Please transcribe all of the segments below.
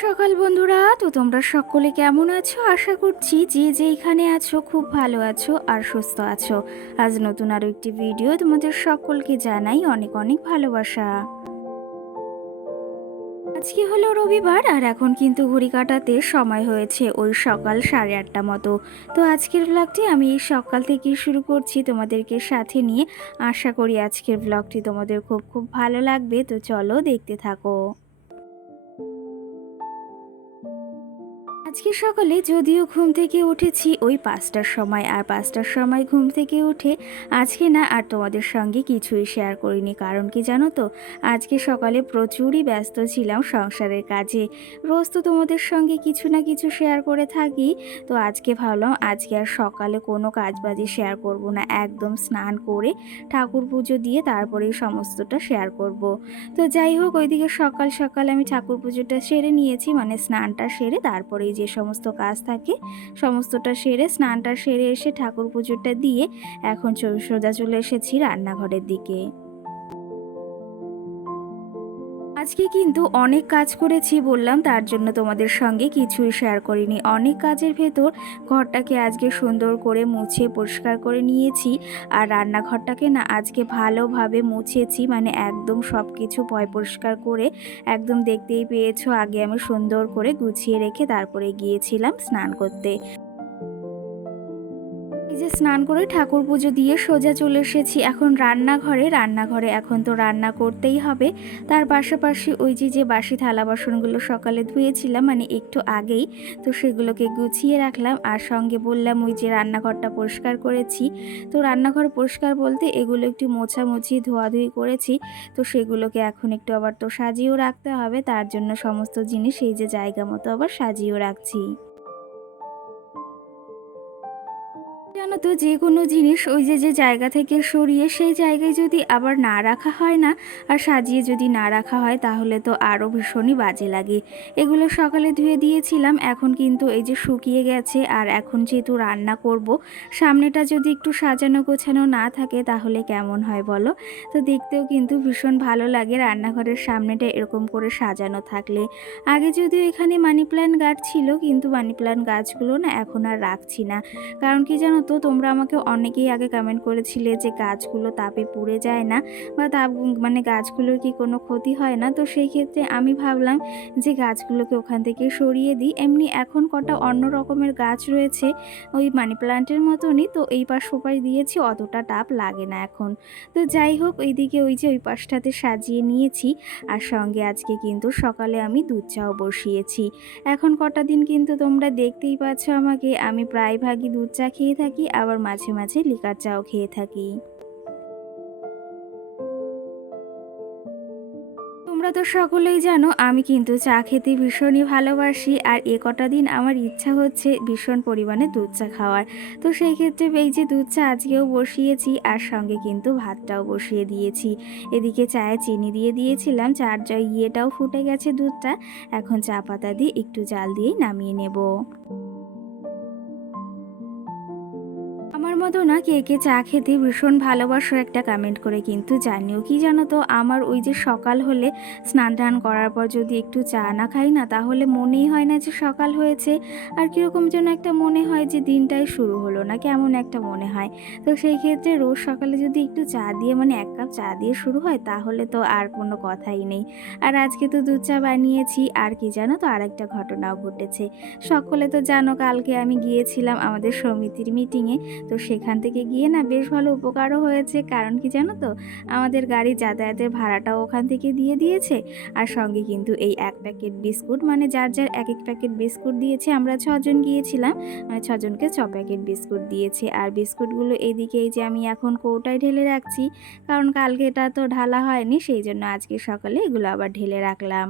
সকাল বন্ধুরা, তো তোমরা সকলে কেমন আছো? আশা করছি যে যেইখানে আছো খুব ভালো আছো আর সুস্থ আছো। আজ নতুন আরো একটি ভিডিও তোমাদের সকলকে জানাই অনেক অনেক ভালোবাসা। আজকে হলো রবিবার আর এখন কিন্তু ঘড়ি কাটাতে সময় হয়েছে ওই সকাল 8:30 মতো। তো আজকের ব্লগটি আমি এই সকাল থেকে শুরু করছি তোমাদেরকে সাথে নিয়ে। আশা করি আজকের ব্লগটি তোমাদের খুব খুব ভালো লাগবে, তো চলো দেখতে থাকো। আজকে সকালে যদিও ঘুম থেকে উঠেছি ওই 5টার সময়, আর 5টার সময় ঘুম থেকে উঠে আজকে না আর তোমাদের সঙ্গে কিছুই শেয়ার করিনি। কারণ কি জানো তো, আজকে সকালে প্রচুরই ব্যস্ত ছিলাম সংসারের কাজে। রোজ তো তোমাদের সঙ্গে কিছু না কিছু শেয়ার করে থাকি, তো আজকে ভাবলাম আজকে আর সকালে কোনো কাজবাজি শেয়ার করব না, একদম স্নান করে ঠাকুর পুজো দিয়ে তারপরেই সমস্তটা শেয়ার করব। তো যাই হোক, ওইদিকে সকাল সকাল আমি ঠাকুর পুজোটা সেরে নিয়েছি, মানে স্নানটা সেরে তারপরেই যে সমস্ত কাজ থাকে সমস্তটা সেরে স্নানটা সেরে এসে ঠাকুর পুজোটা দিয়ে এখন সোজা চলে এসেছি রান্নাঘরের দিকে। আজকে কিন্তু অনেক কাজ করেছি বললাম, তার জন্য তোমাদের সঙ্গে কিছুই শেয়ার করিনি। অনেক কাজের ভেতর ঘরটাকে আজকে সুন্দর করে মুছে পরিষ্কার করে নিয়েছি, আর রান্নাঘরটাকে না আজকে ভালোভাবে মুছেছি, মানে একদম সব কিছু পরিষ্কার করে একদম দেখতেই পেয়েছো আগে আমি সুন্দর করে গুছিয়ে রেখে তারপরে গিয়েছিলাম স্নান করতে। এই যে স্নান করে ঠাকুর পুজো দিয়ে সোজা চলে এসেছি এখন রান্নাঘরে এখন তো রান্না করতেই হবে। তার পাশাপাশি ওই যে বাসি থালা বাসনগুলো সকালে ধুয়েছিলাম, মানে একটু আগেই, তো সেগুলোকে গুছিয়ে রাখলাম। আর সঙ্গে বললাম ওই যে রান্নাঘরটা পরিষ্কার করেছি, তো রান্নাঘর পরিষ্কার বলতে এগুলো একটু মোছামুছি ধোয়াধুয়ি করেছি, তো সেগুলোকে এখন একটু আবার তো সাজিয়েও রাখতে হবে। তার জন্য সমস্ত জিনিস এই যে জায়গা মতো আবার সাজিয়েও রাখছি। জানো তো, যে কোনো জিনিস ওই যে জায়গা থেকে সরিয়ে সেই জায়গায় যদি আবার না রাখা হয় না, আর সাজিয়ে যদি না রাখা হয়, তাহলে তো আরও ভীষণই বাজে লাগে। এগুলো সকালে ধুয়ে দিয়েছিলাম, এখন কিন্তু এই যে শুকিয়ে গেছে। আর এখন যেহেতু রান্না করব, সামনেটা যদি একটু সাজানো গোছানো না থাকে তাহলে কেমন হয় বলো? তো দেখতেও কিন্তু ভীষণ ভালো লাগে রান্নাঘরের সামনেটা এরকম করে সাজানো থাকলে। আগে যদিও এখানে মানি প্ল্যান্ট গাছ ছিল, কিন্তু মানি প্ল্যান্ট গাছগুলো না এখন আর রাখছি না। কারণ কি জানো তো, তোমরা আমাকে অনেকেই আগে কমেন্ট করেছিলে যে গাছগুলো তাপে পুড়ে যায় না, বা তাপ মানে গাছগুলোর কি কোনো ক্ষতি হয় না। তো সেই ক্ষেত্রে আমি ভাবলাম যে গাছগুলোকে ওখান থেকে সরিয়ে দিই। এমনি এখন কটা অন্য রকমের গাছ রয়েছে ওই মানি প্লান্টের মতনই, তো এই পাশ ওপাশ দিয়েছি, অতটা তাপ লাগে না এখন। তো যাই হোক, এইদিকে ওই যে ওই পাশটাতে সাজিয়ে নিয়েছি। আর সঙ্গে আজকে কিন্তু সকালে আমি দুধ চাও বসিয়েছি। এখন কটা দিন কিন্তু তোমরা দেখতেই পাচ্ছ আমাকে, আমি প্রায় ভাগই দুধ চা খেয়ে থাকি, আবার মাঝে মাঝে লিকার চাও খেয়ে থাকি। তোমরা তো সকলেই জানো আমি কিন্তু চা খেতে ভীষণই ভালোবাসি, আর এ কটা দিন আমার ইচ্ছা হচ্ছে ভীষণ পরিমাণে দুধ চা খাওয়ার। তো সেই ক্ষেত্রে এই যে দুধ চা আজকেও বসিয়েছি, আর সঙ্গে কিন্তু ভাতটাও বসিয়ে দিয়েছি। এদিকে চায়ে চিনি দিয়ে দিয়েছিলাম, চার ইয়েটাও ফুটে গেছে দুধটা। এখন চা পাতা দিয়ে একটু জাল দিয়েই নামিয়ে নেব। আমার মতো না কে কে চা খেতে ভীষণ ভালোবাসো একটা কমেন্ট করে কিন্তু জানিও। কি জানো তো, আমার ওই যে সকাল হলে স্নান টান করার পর যদি একটু চা না খাই না, তাহলে মনেই হয় না যে সকাল হয়েছে। আর কীরকম যেন একটা মনে হয় যে দিনটাই শুরু হলো না, কেমন একটা মনে হয়। তো সেই ক্ষেত্রে রোজ সকালে যদি একটু চা দিয়ে, মানে 1 কাপ চা দিয়ে শুরু হয়, তাহলে তো আর কোনো কথাই নেই। আর আজকে তো দুধ চা বানিয়েছি। আর কি জানো তো, আরেকটা ঘটনাও ঘটেছে। সকলে তো জানো কালকে আমি গিয়েছিলাম আমাদের সমিতির মিটিংয়ে। তো সেখান থেকে গিয়ে না বেশ ভালো উপকারও হয়েছে। কারণ কি জানো তো, আমাদের গাড়ি যাতায়াতের ভাড়াটাও ওখান থেকে দিয়ে দিয়েছে। আর সঙ্গে কিন্তু এই 1 প্যাকেট বিস্কুট, মানে যার যার 1 প্যাকেট বিস্কুট দিয়েছে। আমরা 6 জন গিয়েছিলাম, মানে 6 জনকে 6 প্যাকেট বিস্কুট দিয়েছে। আর বিস্কুটগুলো এইদিকে এই যে আমি এখন কৌটায় ঢেলে রাখছি, কারণ কালকে এটা তো ঢালা হয়নি, সেই জন্য আজকে সকালে এগুলো আবার ঢেলে রাখলাম।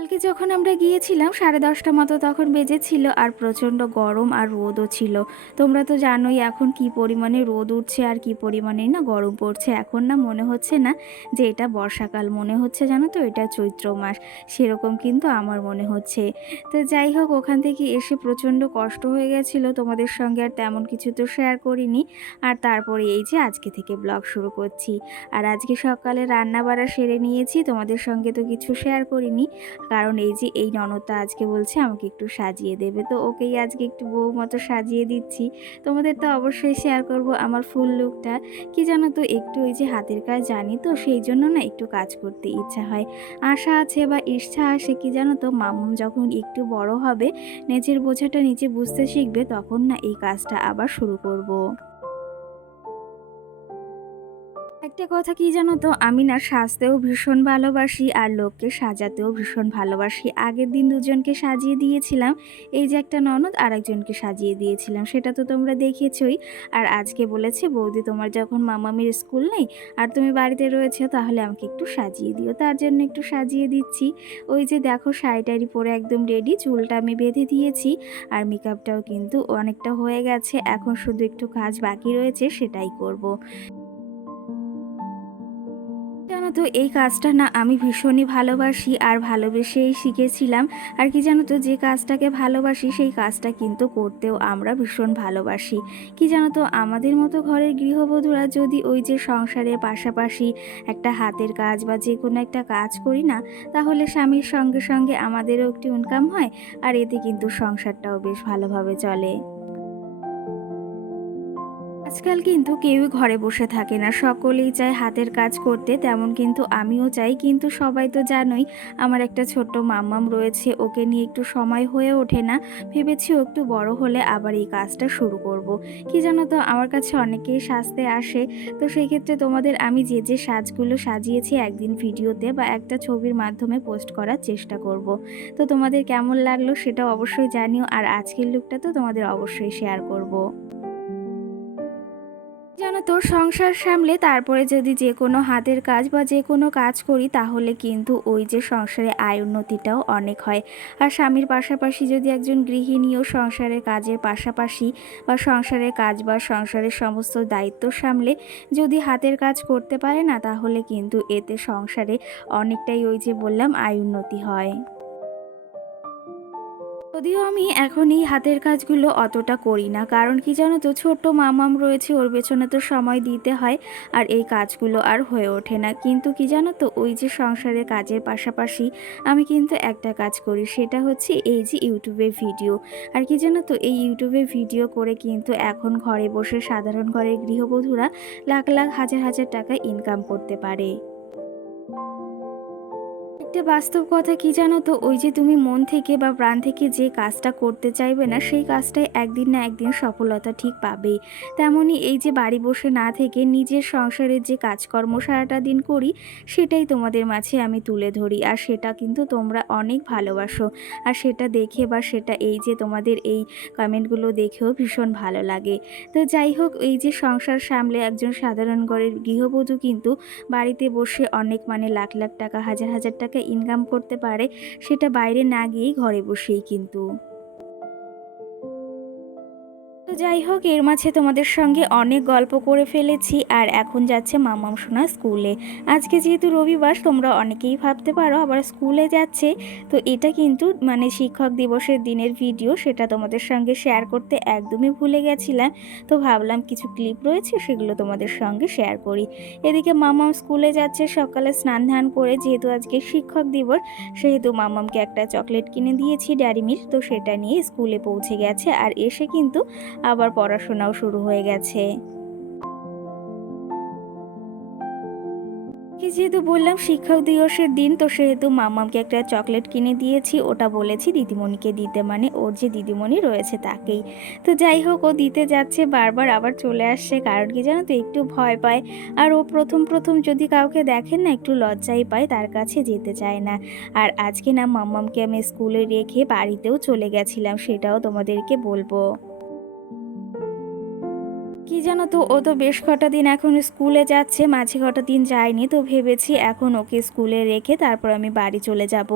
কালকে যখন আমরা গিয়েছিলাম 10:30 মতো তখন বেজেছিল, আর প্রচণ্ড গরম আর রোদও ছিল। তোমরা তো জানোই এখন কি পরিমাণে রোদ উঠছে আর কি পরিমাণে না গরম পড়ছে। এখন না মনে হচ্ছে না যে এটা বর্ষাকাল, মনে হচ্ছে জানো তো এটা চৈত্র মাস, সেরকম কিন্তু আমার মনে হচ্ছে। তো যাই হোক, ওখান থেকে এসে প্রচণ্ড কষ্ট হয়ে গেছিলো, তোমাদের সঙ্গে আর তেমন কিছু তো শেয়ার করিনি। আর তারপরে এই যে আজকে থেকে ব্লগ শুরু করছি। আর আজকে সকালে রান্না বাড়া সেরে নিয়েছি, তোমাদের সঙ্গে তো কিছু শেয়ার করিনি, কারণ এই যে এই ননদটা আজকে বলছে আমাকে একটু সাজিয়ে দেবে, তো ওকেই আজকে একটু বউ মতো সাজিয়ে দিচ্ছি। তোমাদের তো অবশ্যই শেয়ার করব আমার ফুল লুকটা। কি জানো তো, একটু ওই যে হাতের কাজ জানি তো, সেই জন্য না একটু কাজ করতে ইচ্ছা হয়, আশা আছে বা ইচ্ছা আসে। কি জানো তো, মামুম যখন একটু বড় হবে, নিজের বোঝাটা নিজে বুঝতে শিখবে, তখন না এই কাজটা আবার শুরু করব। একটা কথা কি জানো তো, আমি না সাজতেও ভীষণ ভালোবাসি আর লোককে সাজাতেও ভীষণ ভালোবাসি। আগের দিন দুজনকে সাজিয়ে দিয়েছিলাম, এই যে একটা ননদ আর একজনকে সাজিয়ে দিয়েছিলাম, সেটা তো তোমরা দেখেছই। আর আজকে বলেছে বৌদি তোমার যখন মামামির স্কুল নেই আর তুমি বাড়িতে রয়েছে, তাহলে আমাকে একটু সাজিয়ে দিও, তার জন্য একটু সাজিয়ে দিচ্ছি। ওই যে দেখো শাড়ি টাড়ি পরে একদম রেডি, চুলটা আমি বেঁধে দিয়েছি আর মেকআপটাও কিন্তু অনেকটা হয়ে গেছে, এখন শুধু একটু কাজ বাকি রয়েছে, সেটাই করব। জানো তো, এই কাজটা না আমি ভীষণই ভালোবাসি আর ভালোবেসেই শিখেছিলাম। আর কি জানো তো, যে কাজটাকে ভালোবাসি সেই কাজটা কিন্তু করতেও আমরা ভীষণ ভালোবাসি। কি জানো তো, আমাদের মতো ঘরের গৃহবধূরা যদি ওই যে সংসারের পাশাপাশি একটা হাতের কাজ বা যে কোনো একটা কাজ করি না, তাহলে স্বামীর সঙ্গে সঙ্গে আমাদেরও একটু ইনকাম হয়, আর এতে কিন্তু সংসারটাও বেশ ভালোভাবে চলে। আজকাল কিন্তু কেউই ঘরে বসে থাকে না, সকলেই চায় হাতের কাজ করতে, তেমন কিন্তু আমিও চাই। কিন্তু সবাই তো জানোই আমার একটা ছোট্ট মাম্মাম রয়েছে, ওকে নিয়ে একটু সময় হয়ে ওঠে না। ভেবেছি ও একটু বড় হলে আবার এই কাজটা শুরু করব। কি জানো তো, আমার কাছে অনেকেই সাজতে আসে, তো সেই ক্ষেত্রে তোমাদের আমি যে যে সাজগুলো সাজিয়েছি একদিন ভিডিওতে বা একটা ছবির মাধ্যমে পোস্ট করার চেষ্টা করব। তো তোমাদের কেমন লাগলো সেটাও অবশ্যই জানিও, আর আজকের লুকটা তো তোমাদের অবশ্যই শেয়ার করব। জানো তো, সংসার সামলে তারপরে যদি যে কোনো হাতের কাজ বা যে কোনো কাজ করি, তাহলে কিন্তু ওই যে সংসারে আয় উন্নতিটাও অনেক হয়। আর স্বামীর পাশাপাশি যদি একজন গৃহিণীও সংসারের কাজের পাশাপাশি বা সংসারের কাজ বা সংসারের সমস্ত দায়িত্ব সামলে যদি হাতের কাজ করতে পারে না, তাহলে কিন্তু এতে সংসারে অনেকটাই ওই যে বললাম আয় উন্নতি হয়। যদিও আমি এখন এই হাতের কাজগুলো অতটা করি না, কারণ কি জানো তো, ছোট্ট মামাম রয়েছে, ওর পেছনে তো সময় দিতে হয়, আর এই কাজগুলো আর হয়ে ওঠে না। কিন্তু কি জানো তো, ওই যে সংসারের কাজের পাশাপাশি আমি কিন্তু একটা কাজ করি, সেটা হচ্ছে এই যে ইউটিউবে ভিডিও। আর কি জানো তো, এই ইউটিউবে ভিডিও করে কিন্তু এখন ঘরে বসে সাধারণ ঘরের গৃহবধূরা লাখ লাখ হাজার হাজার টাকা ইনকাম করতে পারে। একটা বাস্তব কথা কি জানো তো, ওই যে তুমি মন থেকে বা প্রাণ থেকে যে কাজটা করতে চাইবে না, সেই কাজটাই একদিন না একদিন সফলতা ঠিক পাবেই। তেমনই এই যে বাড়ি বসে না থেকে নিজের সংসারের যে কাজকর্ম সারাটা দিন করি, সেটাই তোমাদের মাঝে আমি তুলে ধরি, আর সেটা কিন্তু তোমরা অনেক ভালোবাসো। আর সেটা দেখে বা সেটা এই যে তোমাদের এই কমেন্টগুলো দেখেও ভীষণ ভালো লাগে। তো যাই হোক, এই যে সংসার সামলে একজন সাধারণ ঘরের গৃহবধূ কিন্তু বাড়িতে বসে অনেক মানে লাখ লাখ টাকা হাজার হাজার টাকা ইনকাম করতে পারে, সেটা বাইরে না গিয়েই ঘরে বসেই কিন্তু। তো যাই হোক, এর মাঝে তোমাদের সঙ্গে অনেক গল্প করে ফেলেছি, আর এখন যাচ্ছে মামাম সোনা স্কুলে। আজকে যেহেতু রবিবার, তোমরা অনেকেই ভাবতে পারো আবার স্কুলে যাচ্ছে, তো এটা কিন্তু মানে শিক্ষক দিবসের দিনের ভিডিও, সেটা তোমাদের সঙ্গে শেয়ার করতে একদমই ভুলে গেছিলাম। তো ভাবলাম কিছু ক্লিপ রয়েছে সেগুলো তোমাদের সঙ্গে শেয়ার করি। এদিকে মামাম স্কুলে যাচ্ছে সকালে স্নান ধান করে, যেহেতু আজকে শিক্ষক দিবস, সেহেতু মামামকে একটা চকলেট কিনে দিয়েছি ডেয়ারি মিল্ক, তো সেটা নিয়ে স্কুলে পৌঁছে গেছে, আর এসে কিন্তু আবার পড়াশোনাও শুরু হয়ে গেছে। কি যেহেতু বললাম শিক্ষক দিবসের দিন, তো সেহেতু মামামকে একটা চকলেট কিনে দিয়েছি, ওটা বলেছি দিদিমণিকে দিতে, মানে ওর যে দিদিমণি রয়েছে তাকেই। তো যাই হোক, ও দিতে যাচ্ছে, বারবার আবার চলে আসছে, কারণ কি জানো তো, একটু ভয় পায়। আর ও প্রথম প্রথম যদি কাউকে দেখেন না, একটু লজ্জাই পায়, তার কাছে যেতে চায় না। আর আজকে না মাম্মামকে আমি স্কুলে রেখে বাড়িতেও চলে গেছিলাম, সেটাও তোমাদেরকে বলবো। কি জানো তো, ও তো বেশ কটা দিন এখন স্কুলে যাচ্ছে, মাঝে কটা দিন যায়নি। তো ভেবেছি এখন ওকে স্কুলে রেখে তারপর আমি বাড়ি চলে যাব।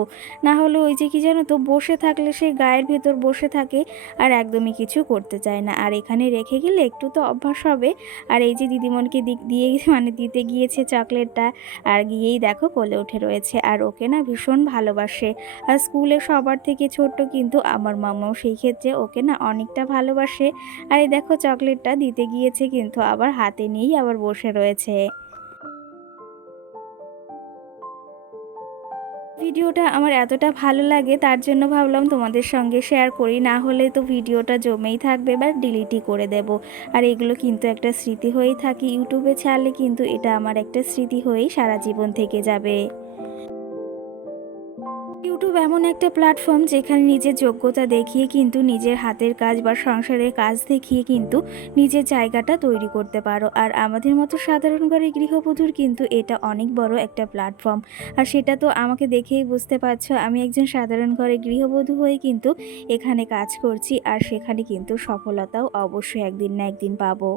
না হলে ওই যে কি জানো তো, বসে থাকলে সে গায়ের ভেতর বসে থাকে আর একদমই কিছু করতে চায় না। আর এখানে রেখে গেলে একটু তো অভ্যাস হবে। আর এই যে দিদিমণিকে দিয়ে মানে দিতে গিয়েছে চকলেটটা, আর গিয়েই দেখো কোলে উঠে রয়েছে। আর ওকে না ভীষণ ভালোবাসে। আর স্কুলে সবার থেকে ছোট্ট, কিন্তু আমার মামাও সেই ক্ষেত্রে ওকে না অনেকটা ভালোবাসে। আর এই দেখো চকলেটটা দিতে গিয়েছে, কিন্তু আবার হাতে নিয়েই আবার বসে রয়েছে। ভিডিওটা আমার এতটা ভালো লাগে, তার জন্য ভাবলাম তোমাদের সঙ্গে শেয়ার করি। না হলে তো ভিডিওটা জমেই থাকবে বা ডিলিটই করে দেব। আর এগুলো কিন্তু একটা স্মৃতি হয়েই থাকে, ইউটিউবে ছাড়লে কিন্তু এটা আমার একটা স্মৃতি হয়েই সারা জীবন থেকে যাবে। ইউটিউব এমন একটা প্ল্যাটফর্ম যেখানে নিজের যোগ্যতা দেখিয়ে কিন্তু নিজের হাতের কাজ বা সংসারের কাজ দেখিয়ে কিন্তু নিজের জায়গাটা তৈরি করতে পারো। আর আমাদের মতো সাধারণ ঘরের গৃহবধূর কিন্তু এটা অনেক বড় একটা প্ল্যাটফর্ম। আর সেটা তো আমাকে দেখেই বুঝতে পারছো, আমি একজন সাধারণ ঘরের গৃহবধূ হয়ে কিন্তু এখানে কাজ করছি, আর সেখানে কিন্তু সফলতাও অবশ্যই একদিন না একদিন পাবো।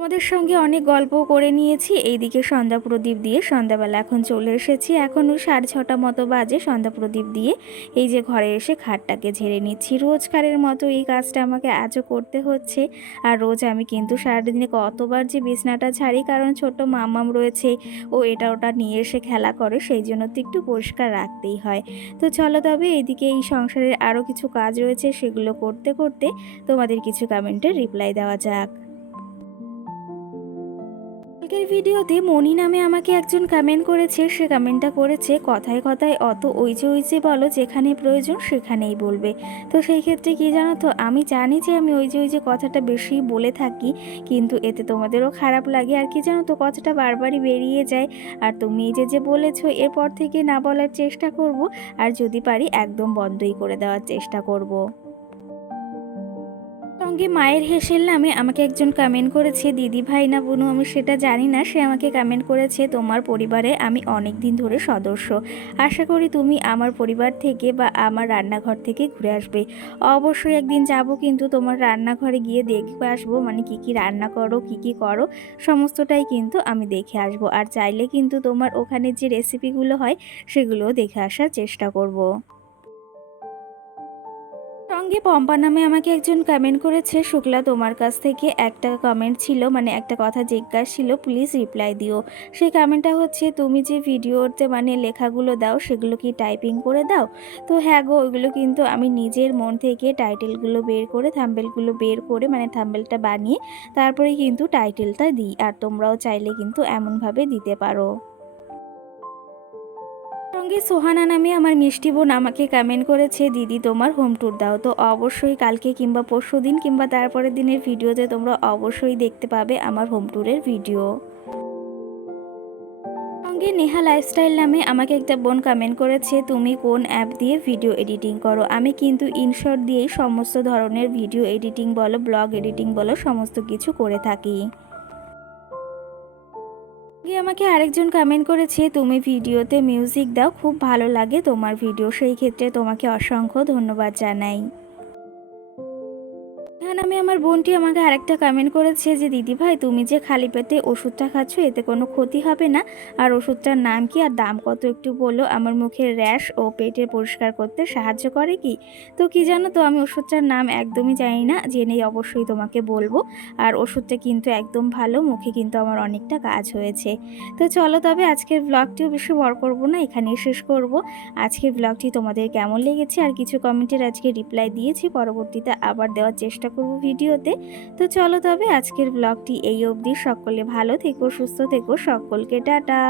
তোমাদের সঙ্গে অনেক গল্প করে নিয়েছি। এইদিকে সন্ধ্যা প্রদীপ দিয়ে সন্ধ্যাবেলা এখন চলে এসেছি। এখন ওই 6:30 মতো বাজে। সন্ধ্যা প্রদীপ দিয়ে এই যে ঘরে এসে খাটটাকে ঝেড়ে নিচ্ছি। রোজকারের মতো এই কাজটা আমাকে আজও করতে হচ্ছে। আর রোজ আমি কিন্তু সারাদিনে কতবার যে বিছনাটা ছাড়ি, কারণ ছোট মামাম রয়েছে, ও এটা ওটা নিয়ে এসে খেলা করে, সেই জন্য তো একটু পরিষ্কার রাখতেই হয়। তো চলো তবে এদিকে এই সংসারের আরও কিছু কাজ রয়েছে, সেগুলো করতে করতে তোমাদের কিছু কমেন্টের রিপ্লাই দেওয়া যাক। কালকের ভিডিওতে মনি নামে আমাকে একজন কমেন্ট করেছে। সে কমেন্টটা করেছে, কথায় কথায় অত ওই যে বলো, যেখানে প্রয়োজন সেখানেই বলবে। তো সেই ক্ষেত্রে কি জানো তো, আমি জানি যে আমি ওই যে কথাটা বেশি বলে থাকি, কিন্তু এতে তোমাদেরও খারাপ লাগে। আর কি জানো তো, কথাটা বারবারই বেরিয়ে যায়। আর তুমি এই যে বলেছো, এরপর থেকে না বলার চেষ্টা করব। আর যদি পারি একদম বন্ধই করে দেওয়ার চেষ্টা করব। সঙ্গে মায়ের হেসেল নামে আমাকে একজন কমেন্ট করেছে, দিদি ভাই না বোনু আমি সেটা জানি না। সে আমাকে কমেন্ট করেছে, তোমার পরিবারে আমি অনেক দিন ধরে সদস্য, আশা করি তুমি আমার পরিবার থেকে বা আমার রান্নাঘর থেকে ঘুরে আসবে। অবশ্যই একদিন যাব, কিন্তু তোমার রান্নাঘরে গিয়ে দেখে আসবো, মানে কি কি রান্না করো, কি কি করো, সমস্তটাই কিন্তু আমি দেখে আসবো। আর চাইলে কিন্তু তোমার ওখানে যে রেসিপিগুলো হয় সেগুলোও দেখে আসার চেষ্টা করব। সঙ্গে পম্পা নামে আমাকে একজন কমেন্ট করেছে, শুক্লা তোমার কাছ থেকে একটা কমেন্ট ছিল, মানে একটা কথা জিজ্ঞাসা ছিল, প্লিজ রিপ্লাই দিও। সেই কমেন্টটা হচ্ছে, তুমি যে ভিডিওতে মানে লেখাগুলো দাও সেগুলো কি টাইপিং করে দাও? তো হ্যাঁ গো, ওইগুলো কিন্তু আমি নিজের মন থেকে টাইটেলগুলো বের করে, থাম্বেলগুলো বের করে, মানে থাম্বেলটা বানিয়ে তারপরে কিন্তু টাইটেলটা দিই। আর তোমরাও চাইলে কিন্তু এমনভাবে দিতে পারো। সঙ্গে সোহানা নামে আমার মিষ্টি বোন আমাকে কমেন্ট করেছে, দিদি তোমার হোম ট্যুর দাও। তো অবশ্যই কালকে কিংবা পরশুদিন কিংবা তারপরের দিনের ভিডিওতে তোমরা অবশ্যই দেখতে পাবে আমার হোম ট্যুরের ভিডিও। সঙ্গে নেহা লাইফস্টাইল নামে আমাকে একটা বোন কমেন্ট করেছে, তুমি কোন অ্যাপ দিয়ে ভিডিও এডিটিং করো? আমি কিন্তু ইনশর্ট দিয়েই সমস্ত ধরনের ভিডিও এডিটিং বলো, ব্লগ এডিটিং বলো, সমস্ত কিছু করে থাকি। আমাকে আরেকজন কমেন্ট করেছে, তুমি ভিডিওতে মিউজিক দাও, খুব ভালো লাগে তোমার ভিডিও, সেই ক্ষেত্রে তোমাকে অসংখ্য ধন্যবাদ জানাই। এখানে আমি আমার বোনটি আমাকে আরেকটা কমেন্ট করেছে যে, দিদি ভাই তুমি যে খালি পেটে ওষুধটা খাচ্ছ এতে কোনো ক্ষতি হবে না? আর ওষুধটার নাম কি আর দাম কত একটু বলো, আমার মুখের র্যাশ ও পেটের পরিষ্কার করতে সাহায্য করে কি? তো কি জানো তো, আমি ওষুধটার নাম একদমই জানি না, জেনেই অবশ্যই তোমাকে বলবো। আর ওষুধটা কিন্তু একদম ভালো, মুখে কিন্তু আমার অনেকটা কাজ হয়েছে। তো চলো তবে আজকের ব্লগটিও বেশি বড় করবো না, এখানেই শেষ করব। আজকের ব্লগটি তোমাদের কেমন লেগেছে আর কিছু কমেন্টের আজকে রিপ্লাই দিয়েছি, পরবর্তীতে আবার দেওয়ার চেষ্টা করব ভিডিওতে। তো চলো তবে আজকের ব্লগটি এই অবধি। সকলে ভালো থেকো, সুস্থ থেকো, সকলকে টাটা।